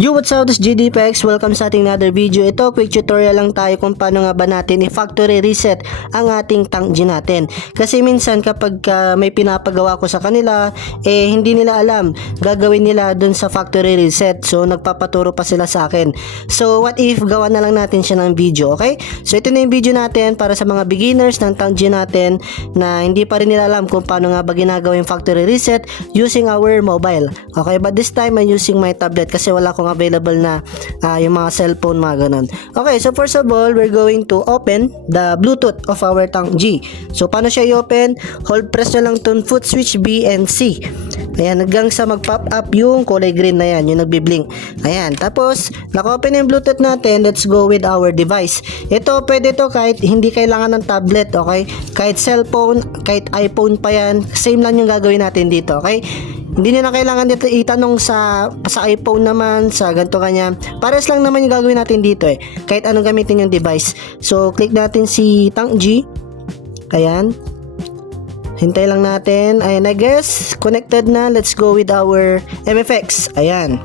Yo, what's up? This is GDPEX. Welcome sa ating another video. Ito, quick tutorial lang tayo kung paano nga ba natin i-factory reset ang ating tank G natin. Kasi minsan kapag may pinapagawa ko sa kanila, hindi nila alam gagawin nila dun sa factory reset. So, nagpapaturo pa sila sa akin. So, what if gawa na lang natin siya ng video, okay? So, ito na yung video natin para sa mga beginners ng tank G natin na hindi pa rin nila alam kung paano nga ba ginagawa yung factory reset using our mobile. Okay, but this time I'm using my tablet kasi wala akong available na yung mga cellphone, mga ganun. Okay, so first of all, we're going to open the Bluetooth of our tank G. So, paano siya i-open? Hold press nyo lang itong foot switch B and C. Ayan, hanggang sa mag-pop up yung kulay green na yan, yung nagbi-blink. Ayan, tapos, naka-open yung Bluetooth natin. Let's go with our device. Ito, pwede to kahit hindi kailangan ng tablet, okay? Kahit cellphone, kahit iPhone pa yan, same lang yung gagawin natin dito, okay? Hindi nyo na kailangan dito itanong sa iPhone naman, sa ganito kanya. Pares lang naman yung gagawin natin dito kahit anong gamitin yung device. So, click natin si tank G. Ayan. Hintay lang natin. Ayan, I guess, connected na. Let's go with our MFX. Ayan.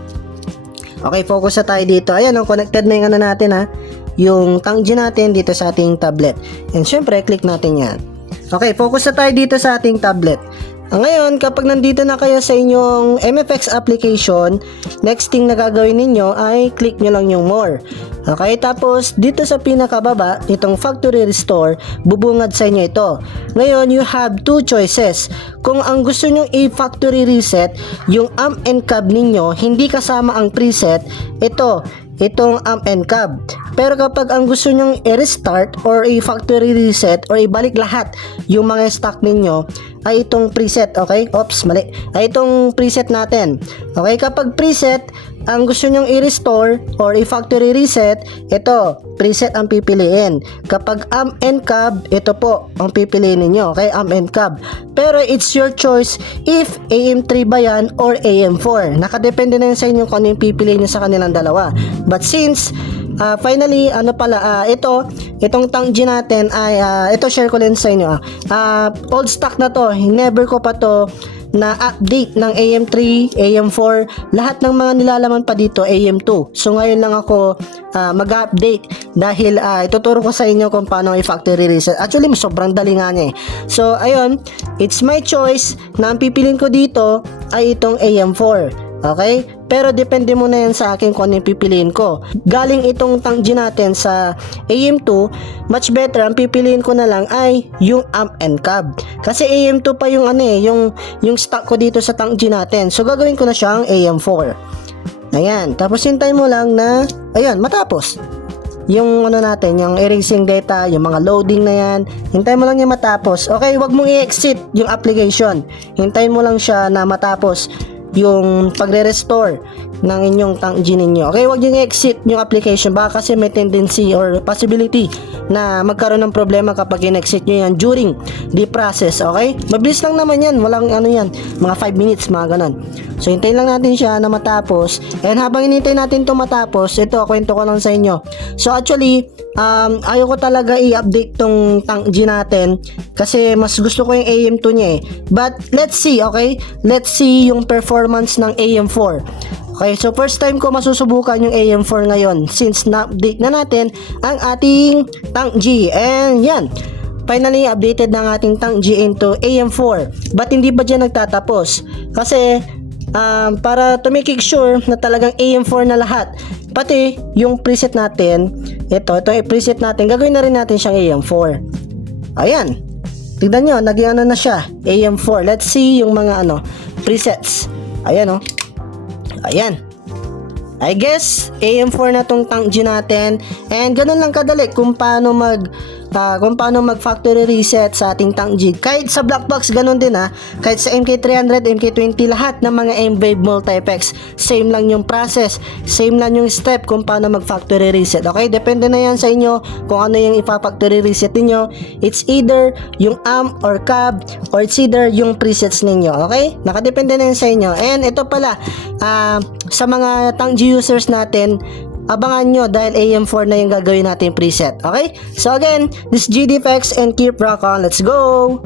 Okay, focus na tayo dito. Ayan, connected na yung ano natin yung tank G natin dito sa ating tablet. And syempre, click natin yan. Okay, focus na tayo dito sa ating tablet. Ngayon, kapag nandito na kayo sa inyong MFX application, next thing na gagawin ninyo ay click nyo lang yung more. Okay, tapos dito sa pinakababa, itong factory restore, bubungad sa inyo ito. Ngayon, you have two choices. Kung ang gusto nyo i-factory reset, yung amp and cab ninyo, hindi kasama ang preset, itong amp and cab. Pero kapag ang gusto nyong i-restart or i-factory reset or ibalik lahat yung mga stock ninyo, ay itong preset, okay? Oops, mali. Ay itong preset natin. Okay, kapag preset, ang gusto nyong i-restore or i-factory reset, ito, preset ang pipiliin. Kapag amp and cab, ito po ang pipiliin ninyo, okay? Amp and cab. Pero it's your choice if AM3 ba yan or AM4. Nakadepende na yun sa inyo kung ano yung pipiliin nyo sa kanilang dalawa. But since finally, itong tank G natin ay, ito share ko din sa inyo. Old stock na to, never ko pa to na update ng AM3, AM4, lahat ng mga nilalaman pa dito AM2. So ngayon lang ako mag-update dahil ituturo ko sa inyo kung paano i-factory reset. Actually, sobrang dali nga niya So ayun, it's my choice na ang pipiliin ko dito ay itong AM4. Okay? Pero depende mo na yan sa akin kung ano yung pipiliin ko. Galing itong tank G natin sa AM2, much better, ang pipiliin ko na lang ay yung amp and cab. Kasi AM2 pa yung yung stock ko dito sa tank G natin. So gagawin ko na siyang AM4. Ayan. Tapos hintay mo lang na, ayan, matapos. Yung natin, yung erasing data, yung mga loading na yan, hintay mo lang yung matapos. Okay, wag mong i-exit yung application. Hintay mo lang siya na matapos yung pagre-restore ng inyong tank G ninyo. Okay, huwag nyo i-exit yung application baka kasi may tendency or possibility na magkaroon ng problema kapag in-exit nyo yan during the process. Okay, mabilis lang naman yan, walang yan, mga 5 minutes, mga ganon. So, hintayin lang natin siya na matapos. And habang hinintay natin ito matapos, ito, kwento ko lang sa inyo. So, actually, ayaw ko talaga i-update tong tank G natin kasi mas gusto ko yung AM2 niya But, let's see, okay? Let's see yung performance ng AM4. Okay, so first time ko masusubukan yung AM4 ngayon since na-update na natin ang ating tank G. And yan, finally updated na ang ating tank G into AM4. But hindi ba dyan nagtatapos? Kasi para to make sure na talagang AM4 na lahat, pati yung preset natin, ito yung preset natin, gagawin na rin natin siyang AM4. Ayan, tignan nyo, naging na siya, AM4. Let's see yung mga presets. Ayan ayan, I guess AM4 na tong tank G natin. And ganun lang kadali kung paano mag factory reset sa ating tank G. Kahit sa black box ganun din kahit sa MK300, MK20, lahat ng mga M-Wave multiplex, same lang yung process, same lang yung step kung paano mag factory reset. Okay, depende na yan sa inyo kung ano yung ipa-factory reset niyo. It's either yung amp or cab or it's either yung presets ninyo. Okay, nakadepende na yan sa inyo. And ito pala, sa mga tank G users natin, abangan nyo dahil AM4 na yung gagawin natin preset. Okay? So again, this is GDPEX and keep rock on. Let's go!